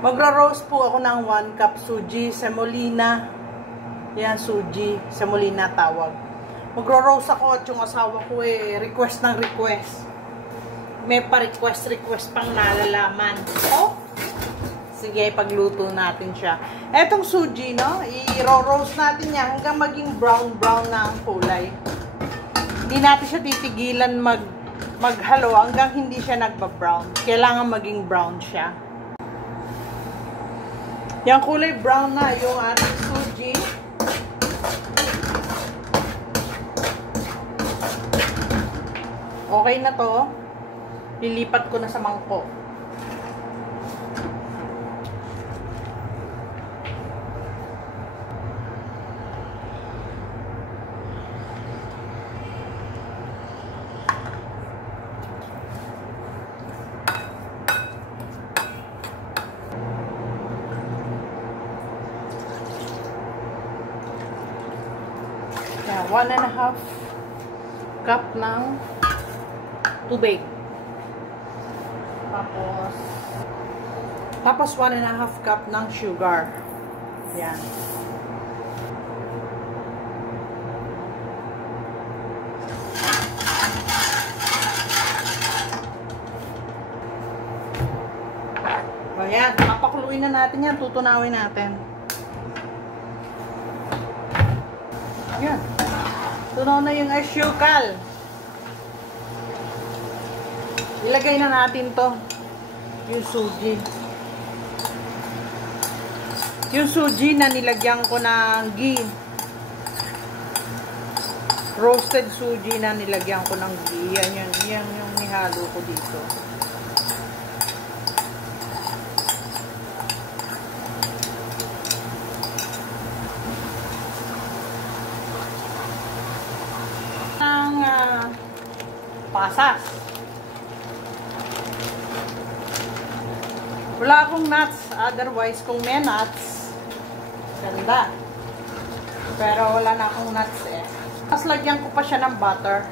Magra-roast po ako ng 1 cup suji semolina. Yan, suji semolina tawag. Magra-roast ako at yung asawa ko request ng request. May pa-request pang nalalaman. Oh, sige, pagluto natin siya. Etong suji, no? I-roast natin yan hanggang maging brown na ang kulay. Hindi natin siya titigilan maghalo hanggang hindi siya nagba-brown. Kailangan maging brown siya. Yung kulay brown na yung ating suji. Okay na to. Lilipat ko na sa mangkok. Yan, 1.5 cup ng tubig. Tapos 1.5 cup ng sugar. Yan. Ayan, papakuluin na natin yan. Tutunawin natin. Yan. Tunaw na yung asyukal. Ilagay na natin to. Yung suji. Yung suji na nilagyan ko ng ghee. Roasted suji na nilagyan ko ng ghee. Yan yung nihalo ko dito. Pasas. Wala akong nuts. Otherwise, kung may nuts, ganda. Pero wala na akong nuts eh. Tapos lagyan ko pa siya ng butter.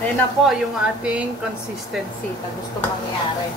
Ayan na po yung ating consistency na gusto mangyari.